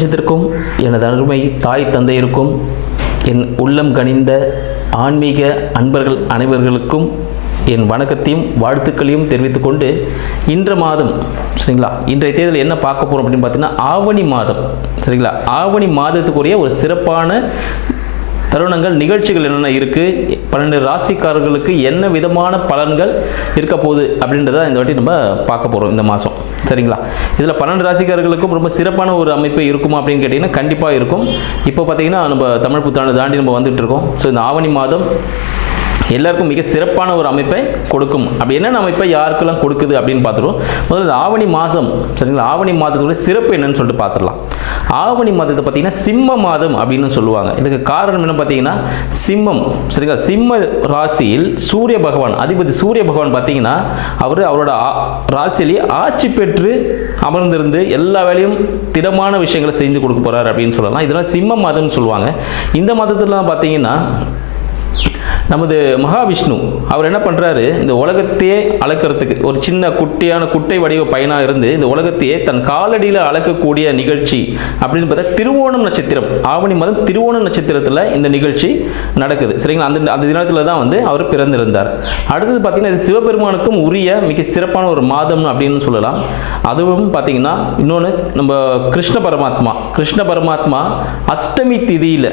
பிரபஞ்சத்திற்கும் எனது அருமை தாய் தந்தையருக்கும் என் உள்ளம் கனிந்த ஆன்மீக அன்பர்கள் அனைவர்களுக்கும் என் வணக்கத்தையும் வாழ்த்துக்களையும் தெரிவித்துக்கொண்டு இன்ற மாதம் சரிங்களா, இன்றைய தேதியில் என்ன பார்க்க போகிறோம் அப்படின்னு பார்த்தீங்கன்னா ஆவணி மாதம் சரிங்களா. ஆவணி மாதத்துக்குரிய ஒரு சிறப்பான தருணங்கள் நிகழ்ச்சிகள் என்னென்ன இருக்குது, 12 ராசிக்காரர்களுக்கு என்ன விதமான பலன்கள் இருக்க போகுது அப்படின்றத இந்த வாட்டி நம்ம பார்க்க போகிறோம் இந்த மாதம் சரிங்களா. இதில் 12 ராசிக்காரர்களுக்கும் ரொம்ப சிறப்பான ஒரு அமைப்பு இருக்குமா அப்படின்னு கேட்டிங்கன்னா கண்டிப்பாக இருக்கும். இப்போ பார்த்தீங்கன்னா நம்ம தமிழ் புத்தாண்டு தாண்டி நம்ம வந்துட்டு இருக்கோம். ஸோ இந்த ஆவணி மாதம் எல்லாருக்கும் மிக சிறப்பான ஒரு அமைப்பை கொடுக்கும். அப்படி என்னென்ன அமைப்பை யாருக்கெல்லாம் கொடுக்குது அப்படின்னு பார்த்துருவோம். முதல்ல இந்த ஆவணி மாதம் சரிங்களா, ஆவணி மாதத்தோட சிறப்பு என்னன்னு சொல்லிட்டு பார்த்துடலாம். ஆவணி மாதத்தை பார்த்தீங்கன்னா சிம்ம மாதம் அப்படின்னு சொல்லுவாங்க. இதுக்கு காரணம் என்ன பார்த்தீங்கன்னா சிம்மம் சரிங்களா. சிம்ம ராசியில் சூரிய பகவான், அதிபதி சூரிய பகவான் பார்த்தீங்கன்னா அவரோட ராசியிலேயே ஆட்சி பெற்று அமர்ந்திருந்து எல்லா வேலையும் திடமான விஷயங்களை செஞ்சு கொடுக்க போறாரு அப்படின்னு சொல்லலாம். இதெல்லாம் சிம்ம மாதம்னு சொல்லுவாங்க. இந்த மாதத்துலாம் பார்த்தீங்கன்னா நமது மகாவிஷ்ணு அவர் என்ன பண்ணுறாரு, இந்த உலகத்தையே அளக்கிறதுக்கு ஒரு சின்ன குட்டியான குட்டை வடிவ பையனாக இருந்து இந்த உலகத்தையே தன் காலடியில் அளக்கக்கூடிய நிகழ்ச்சி அப்படின்னு பார்த்தா திருவோணம் நட்சத்திரம், ஆவணி மாதம் திருவோணம் நட்சத்திரத்தில் இந்த நிகழ்ச்சி நடக்குது சரிங்களா. அந்த தினத்தில் தான் அவர் பிறந்திருந்தார். அடுத்தது பார்த்தீங்கன்னா இது சிவபெருமானுக்கும் உரிய மிக சிறப்பான ஒரு மாதம் அப்படின்னு சொல்லலாம். அதுவும் பார்த்தீங்கன்னா இன்னொன்று நம்ம கிருஷ்ண பரமாத்மா அஷ்டமி திதியில்,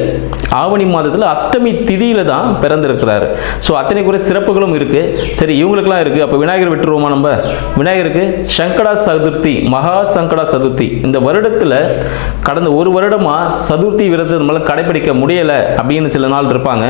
ஆவணி மாதத்தில் அஷ்டமி திதியில் தான் பிறந்திருக்கிறார். ஸோ அத்தனை கூட சிறப்புகளும் இருக்கு. சரி, இவங்களுக்குலாம் இருக்கு. அப்போ விநாயகர் விட்டுருவோமா? நம்ம விநாயகருக்கு சங்கடா சதுர்த்தி, மகா சங்கடா சதுர்த்தி இந்த வருடத்தில் கடந்த ஒரு வருடமா சதுர்த்தி விரதத்தை நம்மளால கடைபிடிக்க முடியலை அப்படின்னு சில நாள் இருப்பாங்க,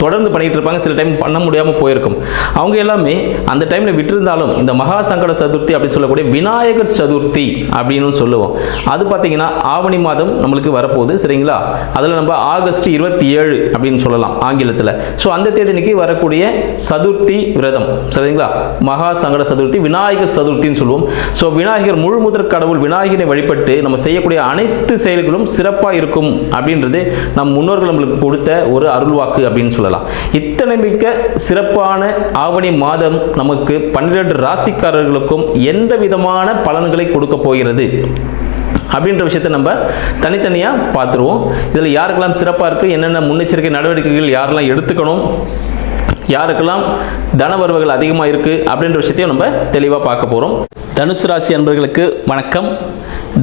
தொடர்ந்து பண்ணிட்டு இருப்பாங்க. சில டைம் பண்ண முடியாமல் போயிருக்கும். அவங்க எல்லாமே அந்த டைமில் விட்டுருந்தாலும் இந்த மகா சங்கட சதுர்த்தி அப்படின்னு சொல்லக்கூடிய விநாயகர் சதுர்த்தி அப்படின்னு சொல்லுவோம். அது பார்த்தீங்கன்னா ஆவணி மாதம் நம்மளுக்கு வரப்போகுது சரிங்களா. அதில் நம்ம ஆகஸ்ட் 27 அப்படின்னு சொல்லலாம் ஆங்கிலத்தில். ஸோ அந்த தேதிக்கு வரக்கூடிய சதுர்த்தி விரதம் சரிங்களா, மகா சங்கட சதுர்த்தி விநாயகர் சதுர்த்தின்னு சொல்லுவோம். ஸோ விநாயகர் முழு முதற் கடவுள் விநாயகரை வழிபட்டு நம்ம செய்யக்கூடிய அனைத்து செயல்களும் சிறப்பாக இருக்கும் அப்படின்றது நம் முன்னோர்கள் நம்மளுக்கு கொடுத்த ஒரு அருள்வாக்கு அப்படின்னு சொல்லலாம். இத்தனை மிக்க சிறப்பான ஆவணி மாதம் நமக்கு 12 ராசிக்காரர்களுக்கும் எந்த விதமான பலன்களை கொடுக்க போகிறது அப்படின்ற விஷயத்தை நம்ம தனித்தனியாக பார்த்துருவோம். இதில் யாருக்கெல்லாம் சிறப்பாக இருக்குது, என்னென்ன முன்னெச்சரிக்கை நடவடிக்கைகள் யாரெல்லாம் எடுத்துக்கணும், யாருக்கெல்லாம் தனவரவுகள் அதிகமாக இருக்குது அப்படின்ற விஷயத்தையும் நம்ம தெளிவாக பார்க்க போகிறோம். தனுசு ராசி அன்பர்களுக்கு வணக்கம்.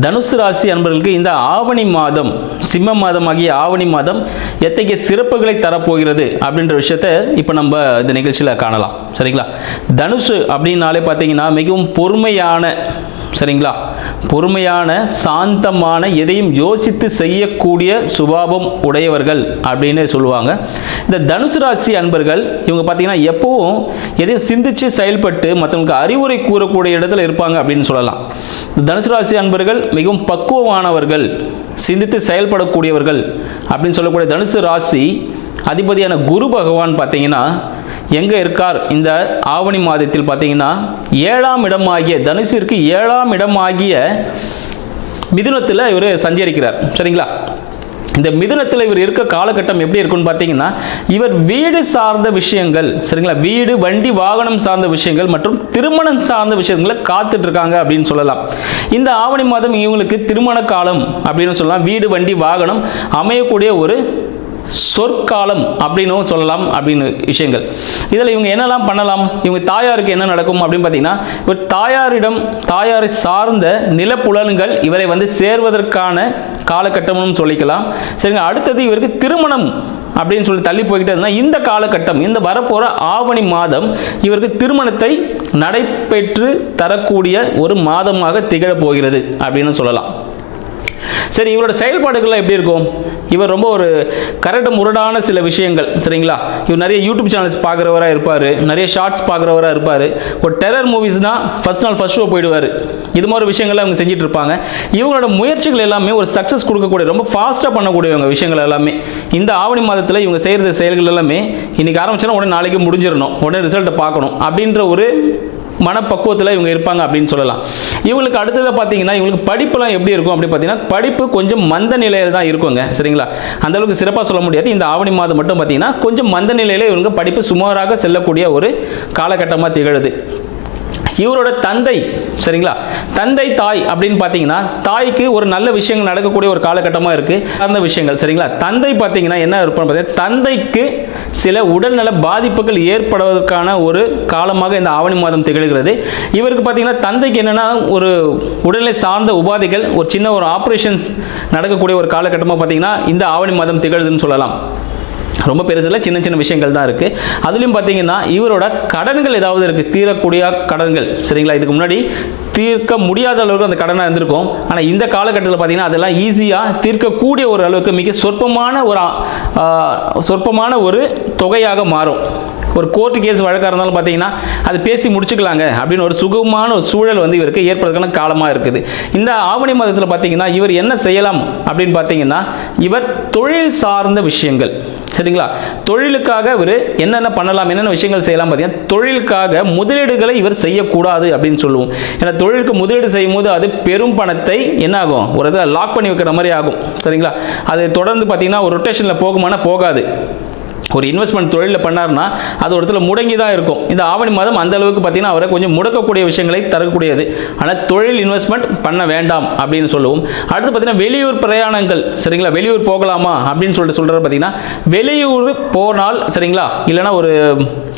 தனுசு ராசி அன்பர்களுக்கு இந்த ஆவணி மாதம், சிம்ம மாதமாகிய ஆவணி மாதம் எத்தகைய சிறப்புகளை தரப்போகிறது அப்படின்ற விஷயத்தை இப்போ நம்ம இந்த நிகழ்ச்சியில் காணலாம் சரிங்களா. தனுசு அப்படின்னாலே பார்த்தீங்கன்னா மிகவும் பொறுமையான சரிங்களா, பொறுமையான சாந்தமான எதையும் யோசித்து செய்யக்கூடிய சுபாவம் உடையவர்கள் அப்படின்னு சொல்லுவாங்க. இந்த தனுசு ராசி அன்பர்கள் இவங்க பார்த்தீங்கன்னா எப்பவும் எதையும் சிந்திச்சு செயல்பட்டு மற்றவங்களுக்கு அறிவுரை கூறக்கூடிய இடத்துல இருப்பாங்க அப்படின்னு சொல்லலாம். தனுசு ராசி அன்பர்கள் மிகவும் பக்குவமானவர்கள், சிந்தித்து செயல்படக்கூடியவர்கள் அப்படின்னு சொல்லக்கூடிய தனுசு ராசி அதிபதியான குரு பகவான் பார்த்தீங்கன்னா எங்கே இருக்கார் இந்த ஆவணி மாதத்தில் பார்த்தீங்கன்னா 7ஆம் இடமாகிய தனுசிற்கு 7ஆம் இடமாகிய மிதுனத்தில் இவர் சஞ்சரிக்கிறார் சரிங்களா. இந்த மிதுனத்தில் இவர் இருக்க காலகட்டம் எப்படி இருக்குன்னு பார்த்தீங்கன்னா இவர் வீடு சார்ந்த விஷயங்கள் சரிங்களா, வீடு வண்டி வாகனம் சார்ந்த விஷயங்கள் மற்றும் திருமணம் சார்ந்த விஷயங்களை காத்துட்டு இருக்காங்க அப்படின்னு சொல்லலாம். இந்த ஆவணி மாதம் இவங்களுக்கு திருமண காலம் அப்படின்னு சொல்லலாம். வீடு வண்டி வாகனம் அமையக்கூடிய ஒரு சொற்காலம் அப்படின்னு சொல்லலாம் அப்படின்னு விஷயங்கள். இதில் இவங்க என்னெல்லாம் பண்ணலாம், இவங்க தாயாருக்கு என்ன நடக்கும் அப்படின்னு பார்த்தீங்கன்னா இவர் தாயாரை சார்ந்த நிலப்புலன்கள் இவரை சேர்வதற்கான காலகட்டம்னு சொல்லிக்கலாம் சரிங்க. அடுத்தது இவருக்கு திருமணம் அப்படின்னு சொல்லி தள்ளி போய்கிட்டே இந்த காலகட்டம், இந்த வரப்போகிற ஆவணி மாதம் இவருக்கு திருமணத்தை நடைபெற்று தரக்கூடிய ஒரு மாதமாக திகழப் போகிறது அப்படின்னு சொல்லலாம். சரி, இவரோட செயல்பாடுகள்லாம் எப்படி இருக்கும்? இவர் ரொம்ப ஒரு கரடு முரடான சில விஷயங்கள் சரிங்களா. இவர் நிறைய யூடியூப் சேனல்ஸ் பார்க்குறவராக இருப்பார், நிறைய ஷார்ட்ஸ் பார்க்குறவராக இருப்பார். ஒரு டெரர் மூவிஸ்னால் ஃபர்ஸ்ட் நாள் ஃபர்ஸ்ட் ஷோ போயிடுவார். இது மாதிரி விஷயங்கள்லாம் அவங்க செஞ்சுட்டு இருப்பாங்க. இவங்களோட முயற்சிகள் எல்லாமே ஒரு சக்ஸஸ் கொடுக்கக்கூடிய, ரொம்ப ஃபாஸ்ட்டாக பண்ணக்கூடியவங்க விஷயங்கள் எல்லாமே. இந்த ஆவணி மாதத்தில் இவங்க செய்கிற செயல்கள் எல்லாமே இன்றைக்கி ஆரம்பிச்சோன்னா உடனே நாளைக்கு முடிஞ்சிடணும், உடனே ரிசல்ட்டை பார்க்கணும் அப்படின்ற ஒரு மனப்பக்குவத்தில் இவங்க இருப்பாங்க அப்படின்னு சொல்லலாம். இவங்களுக்கு அடுத்தது பார்த்தீங்கன்னா இவங்களுக்கு படிப்புலாம் எப்படி இருக்கும் அப்படின்னு பார்த்தீங்கன்னா படிப்பு கொஞ்சம் மந்த நிலையில் தான் இருக்குங்க சரிங்களா. அந்த அளவுக்கு சிறப்பாக சொல்ல முடியாது. இந்த ஆவணி மாதம் மட்டும் பார்த்தீங்கன்னா கொஞ்சம் மந்த நிலையில் இவங்க படிப்பு சுமாராக செல்லக்கூடிய ஒரு காலகட்டமாக திகழுது. இவரோட தந்தை, சரிங்களா, தந்தை தாய் அப்படின்னு பார்த்தீங்கன்னா தாய்க்கு ஒரு நல்ல விஷயங்கள் நடக்கக்கூடிய ஒரு காலகட்டமாக இருக்குது. அந்த விஷயங்கள் சரிங்களா. தந்தை பார்த்தீங்கன்னா என்ன இருப்பான்னு பார்த்தீங்கன்னா, தந்தைக்கு சில உடல்நல பாதிப்புகள் ஏற்படுவதற்கான ஒரு காலமாக இந்த ஆவணி மாதம் திகழ்கிறது. இவருக்கு பார்த்தீங்கன்னா தந்தைக்கு என்னென்னா ஒரு உடல்நிலை சார்ந்த உபாதைகள், ஒரு சின்ன ஒரு ஆப்ரேஷன்ஸ் நடக்கக்கூடிய ஒரு காலகட்டமாக பார்த்தீங்கன்னா இந்த ஆவணி மாதம் திகழ்துன்னு சொல்லலாம். ரொம்ப பெருசில் சின்ன சின்ன விஷயங்கள் தான் இருக்குது. அதுலேயும் பார்த்தீங்கன்னா இவரோட கடன்கள் ஏதாவது இருக்குது, தீரக்கூடிய கடன்கள், சரிங்களா. இதுக்கு முன்னாடி தீர்க்க முடியாத அளவுக்கு அந்த கடனாக இருந்திருக்கும். ஆனால் இந்த காலகட்டத்தில் பார்த்தீங்கன்னா அதெல்லாம் ஈஸியாக தீர்க்கக்கூடிய ஒரு அளவுக்கு மிக சொற்பமான ஒரு தொகையாக மாறும். ஒரு கோர்ட்டு கேஸ் வழக்காக இருந்தாலும் பார்த்தீங்கன்னா அது பேசி முடிச்சுக்கலாங்க அப்படின்னு ஒரு சுகமான ஒரு சூழல் வந்து இவருக்கு ஏற்படுறதுக்கான காலமாக இருக்குது. இந்த ஆவணி மாதத்தில் பார்த்தீங்கன்னா இவர் என்ன செய்யலாம் அப்படின்னு பார்த்தீங்கன்னா, இவர் தொழில் சார்ந்த விஷயங்கள், சரிங்களா, தொழிலுக்காக இவர் என்னென்ன பண்ணலாம், என்னென்ன விஷயங்கள் செய்யலாம் பார்த்தீங்கன்னா, தொழிலுக்காக முதலீடுகளை இவர் செய்யக்கூடாது அப்படின்னு சொல்லுவோம். ஏன்னா தொழிலுக்கு முதலீடு செய்யும் போது அது பெரும் பணத்தை என்ன ஆகும், ஒரு இதை லாக் பண்ணி வைக்கிற மாதிரி ஆகும், சரிங்களா. அது தொடர்ந்து பார்த்தீங்கன்னா ஒரு ரொட்டேஷனில் போகுமானா போகாது. ஒரு இன்வெஸ்ட்மெண்ட் தொழிலில் பண்ணார்னா அது ஒரு இடத்துல முடங்கி தான் இருக்கும். இந்த ஆவணி மாதம் அந்த அளவுக்கு பார்த்தீங்கன்னா அவரை கொஞ்சம் முடக்கக்கூடிய விஷயங்களை தரக்கூடியது. ஆனால் தொழில் இன்வெஸ்ட்மெண்ட் பண்ண வேண்டாம் அப்படின்னு சொல்லுவோம். அடுத்து பார்த்தீங்கன்னா வெளியூர் பிரயாணங்கள், சரிங்களா, வெளியூர் போகலாமா அப்படின்னு சொல்கிறது பார்த்தீங்கன்னா, வெளியூர் போனால் சரிங்களா, இல்லைனா ஒரு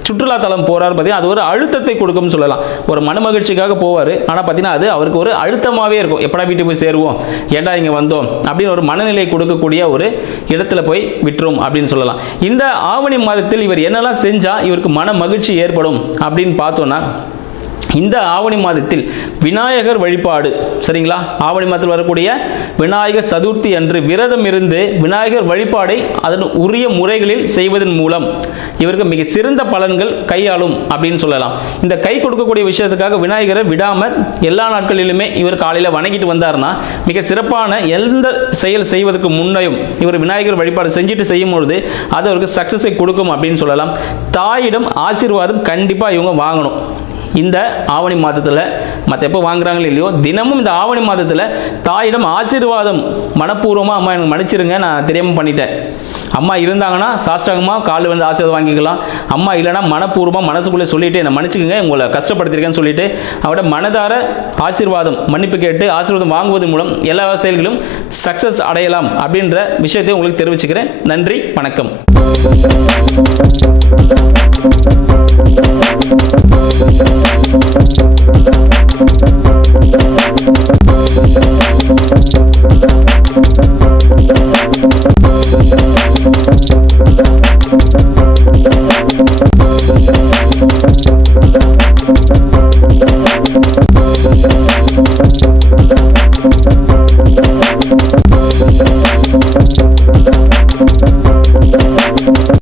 சுற்றுலாத்தலம் போகிறார் பார்த்தீங்கன்னா அது ஒரு அழுத்தத்தை கொடுக்கும்னு சொல்லலாம். ஒரு மன மகிழ்ச்சிக்காக போவார், ஆனால் பார்த்தீங்கன்னா அது அவருக்கு ஒரு அழுத்தமாகவே இருக்கும். எப்படா வீட்டுக்கு போய் சேருவோம், ஏண்டா இங்கே வந்தோம் அப்படின்னு ஒரு மனநிலை கொடுக்கக்கூடிய ஒரு இடத்துல போய் விட்டுரும் அப்படின்னு சொல்லலாம். இந்த ஆவணி மாதத்தில் இவர் என்னெல்லாம் செஞ்சால் இவருக்கு மன மகிழ்ச்சி ஏற்படும் அப்படின்னு பார்த்தோன்னா, இந்த ஆவணி மாதத்தில் விநாயகர் வழிபாடு, சரிங்களா, ஆவணி மாதத்தில் வரக்கூடிய விநாயகர் சதுர்த்தி அன்று விரதம் இருந்து விநாயகர் வழிபாடை அதன் உரிய முறைகளில் செய்வதன் மூலம் இவருக்கு மிக சிறந்த பலன்கள் கையாளும் அப்படின்னு சொல்லலாம். இந்த கை கொடுக்கக்கூடிய விஷயத்துக்காக விநாயகரை விடாமல் எல்லா நாட்களிலுமே இவர் காலையில் வணங்கிட்டு வந்தார்னா மிக சிறப்பான எந்த செயல் செய்வதற்கு முன்னையும் இவர் விநாயகர் வழிபாடு செஞ்சுட்டு செய்யும் பொழுது அது அவருக்கு சக்சஸை கொடுக்கும் அப்படின்னு சொல்லலாம். தாயிடம் ஆசீர்வாதம் கண்டிப்பாக இவங்க வாங்கணும். இந்த ஆவணி மாதத்தில் மற்ற எப்போ வாங்குறாங்களோ இல்லையோ, தினமும் இந்த ஆவணி மாதத்தில் தாயிடம் ஆசீர்வாதம் மனப்பூர்வமாக, அம்மா எனக்கு மன்னிச்சிருங்க, நான் தெரியாமல் பண்ணிட்டேன். அம்மா இருந்தாங்கன்னா சாஷ்டாங்கமாக காலில் வந்து ஆசீர்வாதம் வாங்கிக்கலாம். அம்மா இல்லைனா மனப்பூர்வமாக மனசுக்குள்ளே சொல்லிவிட்டு என்னை மன்னிச்சுக்கங்க, உங்களை கஷ்டப்படுத்திருக்கேன்னு சொல்லிட்டு அவட மனதார ஆசீர்வாதம் மன்னிப்பு கேட்டு ஆசீர்வாதம் வாங்குவதன் மூலம் எல்லா செயல்களும் சக்ஸஸ் அடையலாம் அப்படின்ற விஷயத்தை உங்களுக்கு தெரிவிச்சுக்கிறேன். நன்றி, வணக்கம். Thank you.